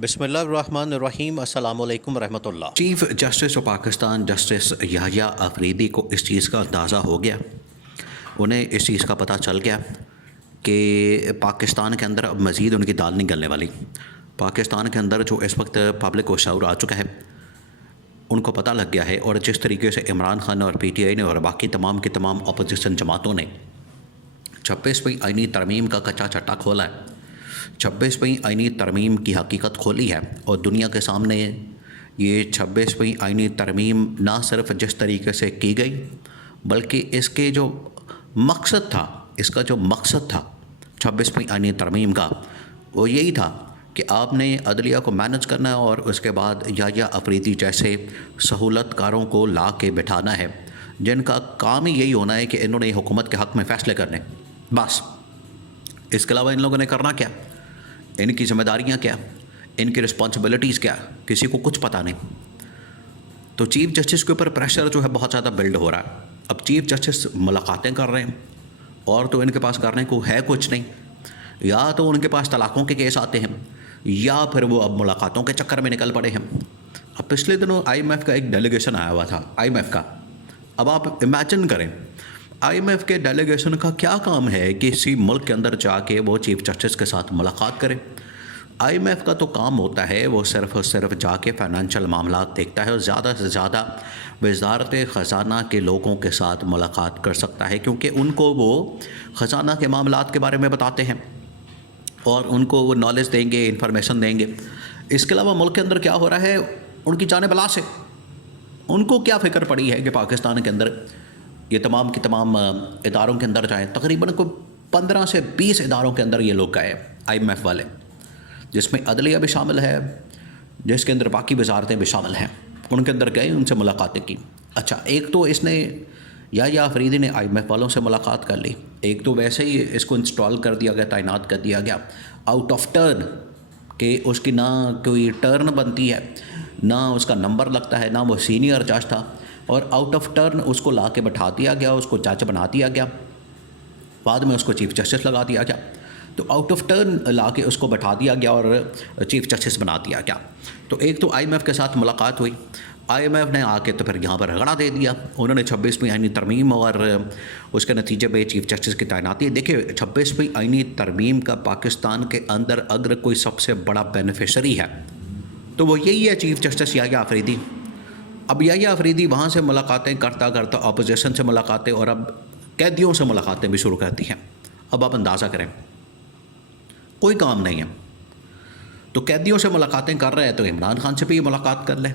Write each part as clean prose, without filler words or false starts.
بسم اللہ الرحمن الرحیم، السلام علیکم ورحمۃ اللہ۔ Chief justice of Pakistan justice Yahya Afridi کو اس چیز کا اندازہ ہو گیا، انہیں اس چیز کا پتہ چل گیا کہ پاکستان کے اندر اب مزید ان کی دال نہیں گلنے والی۔ پاکستان کے اندر جو اس وقت پبلک کو شعور آ چکا ہے، ان کو پتہ لگ گیا ہے، اور جس طریقے سے عمران خان اور پی ٹی آئی نے اور باقی تمام کی تمام اپوزیشن جماعتوں نے 26ویں آئینی ترمیم کا کچا چٹا کھولا ہے، 26ویں آئینی ترمیم کی حقیقت کھولی ہے، اور دنیا کے سامنے یہ 26ویں آئینی ترمیم نہ صرف جس طریقے سے کی گئی بلکہ اس کے جو مقصد تھا، اس کا جو مقصد تھا 26ویں آئینی ترمیم کا، وہ یہی تھا کہ آپ نے عدلیہ کو مینج کرنا ہے اور اس کے بعد یحییٰ آفریدی جیسے سہولت کاروں کو لا کے بٹھانا ہے، جن کا کام ہی یہی ہونا ہے کہ انہوں نے حکومت کے حق میں فیصلے کرنے، بس۔ اس کے علاوہ ان لوگوں نے کرنا کیا، ان کی ذمہ داریاں کیا، ان کی رسپانسبلٹیز کیا، کسی کو کچھ پتہ نہیں۔ تو چیف جسٹس کے اوپر پریشر جو ہے بہت زیادہ بلڈ ہو رہا ہے۔ اب چیف جسٹس ملاقاتیں کر رہے ہیں، اور تو ان کے پاس کرنے کو ہے کچھ نہیں، یا تو ان کے پاس طلاقوں کے کیس آتے ہیں، یا پھر وہ اب ملاقاتوں کے چکر میں نکل پڑے ہیں۔ اب پچھلے دنوں آئی ایم ایف کا ایک ڈیلیگیشن آیا ہوا تھا، آئی ایم ایف کا۔ اب آپ امیجن کریں، آئی ایم ایف کے ڈیلیگیشن کا کیا کام ہے کہ کسی ملک کے اندر جا کے وہ چیف جسٹس کے ساتھ ملاقات کرے۔ آئی ایم ایف کا تو کام ہوتا ہے وہ صرف اور صرف جا کے فائنینشیل معاملات دیکھتا ہے، اور زیادہ سے زیادہ وزارت خزانہ کے لوگوں کے ساتھ ملاقات کر سکتا ہے، کیونکہ ان کو وہ خزانہ کے معاملات کے بارے میں بتاتے ہیں اور ان کو وہ نالج دیں گے، انفارمیشن دیں گے۔ اس کے علاوہ ملک کے اندر کیا ہو رہا ہے ان کی جانے بلا سے، ان کو کیا فکر پڑی ہے کہ پاکستان کے اندر یہ تمام کی تمام اداروں کے اندر جائیں۔ تقریباً کوئی 15 سے 20 اداروں کے اندر یہ لوگ گئے آئی ایم ایف والے، جس میں عدلیہ بھی شامل ہے، جس کے اندر باقی وزارتیں بھی شامل ہیں، ان کے اندر گئے، ان سے ملاقاتیں کی۔ اچھا، ایک تو اس نے یحییٰ آفریدی نے آئی ایم ایف والوں سے ملاقات کر لی، ایک تو ویسے ہی اس کو انسٹال کر دیا گیا، تعینات کر دیا گیا آؤٹ آف ٹرن، کہ اس کی نہ کوئی ٹرن بنتی ہے، نہ اس کا نمبر لگتا ہے، نہ وہ سینئر جج تھا، اور آؤٹ آف ٹرن اس کو لا کے بٹھا دیا گیا، اس کو جج بنا دیا گیا، بعد میں اس کو چیف جسٹس لگا دیا گیا۔ تو آؤٹ آف ٹرن لا کے اس کو بٹھا دیا گیا اور چیف جسٹس بنا دیا گیا۔ تو ایک تو آئی ایم ایف کے ساتھ ملاقات ہوئی، آئی ایم ایف نے آ کے تو پھر یہاں پر رگڑا دے دیا، انہوں نے 26ویں آئینی ترمیم اور اس کے نتیجے پہ چیف جسٹس کی تعیناتی۔ دیکھیں، 26ویں آئینی ترمیم کا پاکستان کے اندر اگر کوئی سب سے بڑا بینیفیشری ہے تو وہ یہی ہے چیف جسٹس یحییٰ آفریدی۔ اب یحییٰ آفریدی وہاں سے ملاقاتیں کرتا کرتا اپوزیشن سے ملاقاتیں، اور اب قیدیوں سے ملاقاتیں بھی شروع کر دی ہیں۔ اب آپ اندازہ کریں، کوئی کام نہیں ہے تو قیدیوں سے ملاقاتیں کر رہے ہیں، تو عمران خان سے بھی یہ ملاقات کر لیں،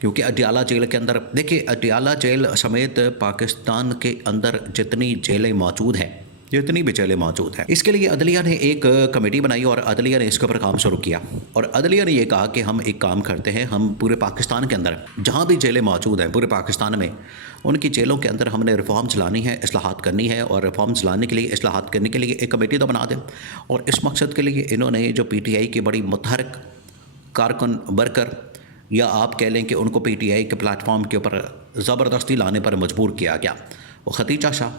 کیونکہ اڈیالہ جیل کے اندر، دیکھیں اڈیالہ جیل سمیت پاکستان کے اندر جتنی جیلیں موجود ہیں، جتنی بھی جیلیں موجود ہیں، اس کے لیے عدلیہ نے ایک کمیٹی بنائی اور عدلیہ نے اس کے اوپر کام شروع کیا، اور عدلیہ نے یہ کہا کہ ہم ایک کام کرتے ہیں، ہم پورے پاکستان کے اندر جہاں بھی جیلیں موجود ہیں پورے پاکستان میں، ان کی جیلوں کے اندر ہم نے ریفارمز لانی ہے، اصلاحات کرنی ہے، اور ریفارمز لانے کے لیے، اصلاحات کرنے کے لیے ایک کمیٹی تو بنا دیں۔ اور اس مقصد کے لیے انہوں نے جو پی ٹی آئی کی بڑی متحرک کارکن ورکر، یا آپ کہہ لیں کہ ان کو پی ٹی آئی کے پلیٹ فارم کے اوپر زبردستی لانے پر مجبور کیا گیا، وہ ختیجہ شاہ،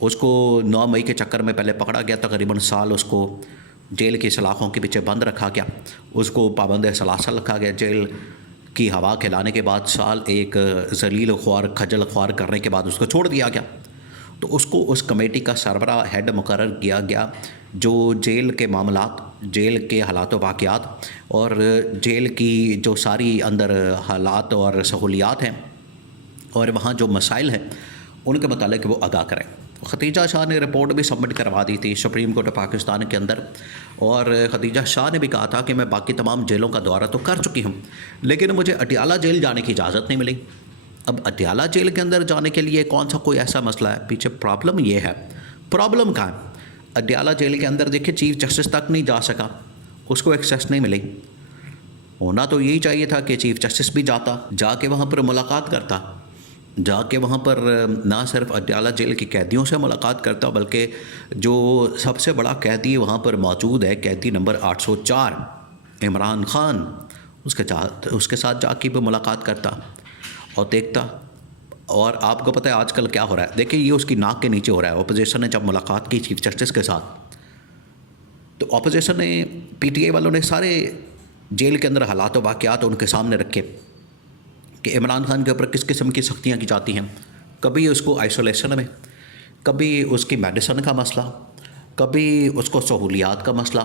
اس کو 9 مئی کے چکر میں پہلے پکڑا گیا، تقریباً سال اس کو جیل کی سلاخوں کے پیچھے بند رکھا گیا، اس کو پابند سلاسل رکھا گیا، جیل کی ہوا کھلانے کے بعد سال ایک ذلیل خوار خجل خوار کرنے کے بعد اس کو چھوڑ دیا گیا۔ تو اس کو اس کمیٹی کا سربراہ ہیڈ مقرر کیا گیا، جو جیل کے معاملات، جیل کے حالات و واقعات، اور جیل کی جو ساری اندر حالات اور سہولیات ہیں اور وہاں جو مسائل ہیں ان کے متعلق وہ آگاہ کریں۔ ختیجہ شاہ نے رپورٹ بھی سبمٹ کروا دی تھی سپریم کورٹ پاکستان کے اندر، اور ختیجہ شاہ نے بھی کہا تھا کہ میں باقی تمام جیلوں کا دورہ تو کر چکی ہوں، لیکن مجھے اڈیالہ جیل جانے کی اجازت نہیں ملی۔ اب اڈیالہ جیل کے اندر جانے کے لیے کون سا کوئی ایسا مسئلہ ہے؟ پیچھے پرابلم یہ ہے، پرابلم کہاں ہے؟ اڈیالہ جیل کے اندر دیکھیں چیف جسٹس تک نہیں جا سکا، اس کو ایکسیس نہیں ملی۔ ہونا تو یہی چاہیے تھا کہ چیف جسٹس بھی جاتا، جا کے وہاں پر ملاقات کرتا، جا کے وہاں پر نہ صرف اڈیالہ جیل کے قیدیوں سے ملاقات کرتا، بلکہ جو سب سے بڑا قیدی وہاں پر موجود ہے، قیدی نمبر 804 عمران خان، اس کے ساتھ جا کے بھی ملاقات کرتا اور دیکھتا۔ اور آپ کو پتہ ہے آج کل کیا ہو رہا ہے؟ دیکھیں یہ اس کی ناک کے نیچے ہو رہا ہے۔ اپوزیشن نے جب ملاقات کی چیف جسٹس کے ساتھ، تو اپوزیشن نے، پی ٹی آئی والوں نے سارے جیل کے اندر حالات و واقعات ان کے سامنے رکھے کہ عمران خان کے اوپر کس قسم کی سختیاں کی جاتی ہیں. کبھی اس کو آئسولیشن میں، کبھی اس کی میڈیسن کا مسئلہ، کبھی اس کو سہولیات کا مسئلہ،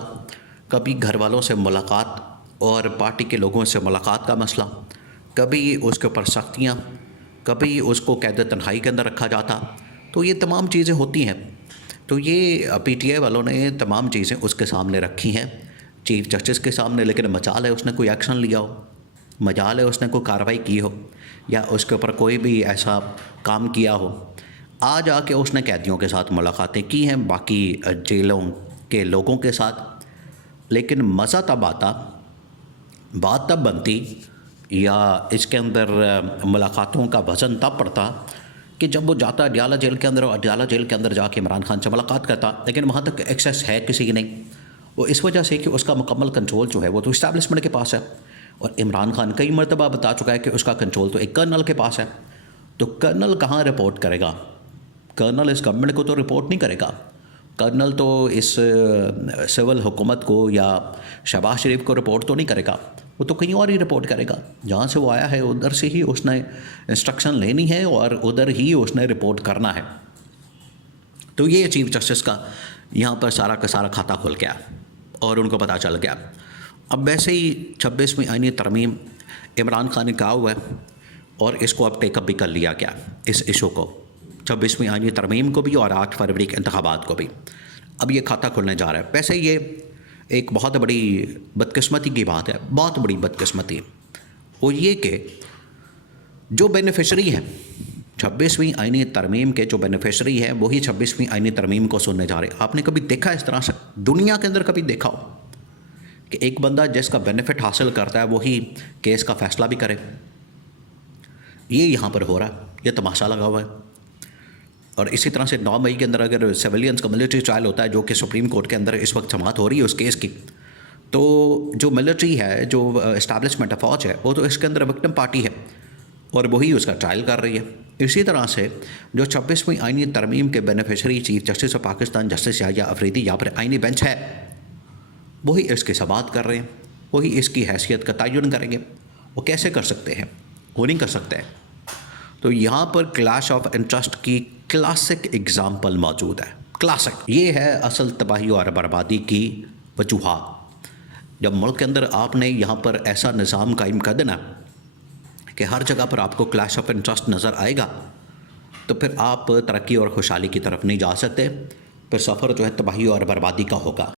کبھی گھر والوں سے ملاقات اور پارٹی کے لوگوں سے ملاقات کا مسئلہ، کبھی اس کے اوپر سختیاں، کبھی اس کو قید تنہائی کے اندر رکھا جاتا. تو یہ تمام چیزیں ہوتی ہیں. تو یہ پی ٹی آئی والوں نے تمام چیزیں اس کے سامنے رکھی ہیں، چیف جسٹس کے سامنے. لیکن مجال ہے اس نے کوئی ایکشن لیا ہو، مجال ہے اس نے کوئی کارروائی کی ہو، یا اس کے اوپر کوئی بھی ایسا کام کیا ہو. آج آ کے اس نے قیدیوں کے ساتھ ملاقاتیں کی ہیں، باقی جیلوں کے لوگوں کے ساتھ. لیکن مزہ تب آتا، بات تب بنتی، یا اس کے اندر ملاقاتوں کا وزن تب پڑتا کہ جب وہ جاتا اڈیالہ جیل کے اندر، اور اڈیالہ جیل کے اندر جا کے عمران خان سے ملاقات کرتا. لیکن وہاں تک ایکسیس ہے کسی کی نہیں. وہ اس وجہ سے کہ اس کا مکمل کنٹرول جو ہے وہ تو اسٹیبلشمنٹ کے پاس ہے، اور عمران خان کئی مرتبہ بتا چکا ہے کہ اس کا کنٹرول تو ایک کرنل کے پاس ہے. تو کرنل کہاں رپورٹ کرے گا؟ کرنل اس گورنمنٹ کو تو رپورٹ نہیں کرے گا. کرنل تو اس سول حکومت کو یا شہباز شریف کو رپورٹ تو نہیں کرے گا. وہ تو کہیں اور ہی رپورٹ کرے گا. جہاں سے وہ آیا ہے ادھر سے ہی اس نے انسٹرکشن لینی ہے اور ادھر ہی اس نے رپورٹ کرنا ہے. تو یہ چیف جسٹس کا یہاں پر سارا کا سارا کھاتا کھل گیا اور ان کو پتہ چل گیا. اب ویسے ہی 26ویں آئینی ترمیم عمران خان نے کہا ہوا ہے، اور اس کو اب ٹیک اپ بھی کر لیا گیا، اس ایشو کو، 26ویں آئینی ترمیم کو بھی اور 8 فروری کے انتخابات کو بھی. اب یہ کھاتا کھلنے جا رہا ہے. ویسے یہ ایک بہت بڑی بدقسمتی کی بات ہے، بہت بڑی بدقسمتی. وہ یہ کہ جو بینیفیشری ہیں 26ویں آئینی ترمیم کے، جو بینیفیشری ہیں وہی 26ویں آئینی ترمیم کو سننے جا رہے ہیں. آپ نے کبھی دیکھا اس طرح سے دنیا کے اندر کبھی دیکھا ہو کہ ایک بندہ جس کا بینیفٹ حاصل کرتا ہے وہی کیس کا فیصلہ بھی کرے؟ یہ یہاں پر ہو رہا ہے، یہ تماشا لگا ہوا ہے. اور اسی طرح سے 9 مئی کے اندر اگر سیویلینز کا ملٹری ٹرائل ہوتا ہے، جو کہ سپریم کورٹ کے اندر اس وقت سماعت ہو رہی ہے اس کیس کی، تو جو ملٹری ہے، جو اسٹیبلشمنٹ فوج ہے، وہ تو اس کے اندر وکٹم پارٹی ہے اور وہی اس کا ٹرائل کر رہی ہے. اسی طرح سے جو 26ویں آئینی ترمیم کے beneficiary chief justice of Pakistan justice Yahya Afridi یا پھر آئینی بینچ ہے، وہی اس کی سماعت کر رہے ہیں، وہی اس کی حیثیت کا تعین کریں گے. وہ کیسے کر سکتے ہیں؟ وہ نہیں کر سکتے. تو یہاں پر کلیش آف انٹرسٹ کی کلاسک اگزامپل موجود ہے. کلاسک، یہ ہے اصل تباہی اور بربادی کی وجوہات. جب ملک کے اندر آپ نے یہاں پر ایسا نظام قائم کر دینا کہ ہر جگہ پر آپ کو کلیش آف انٹرسٹ نظر آئے گا، تو پھر آپ ترقی اور خوشحالی کی طرف نہیں جا سکتے. پھر سفر جو ہے تباہی اور بربادی کا ہوگا.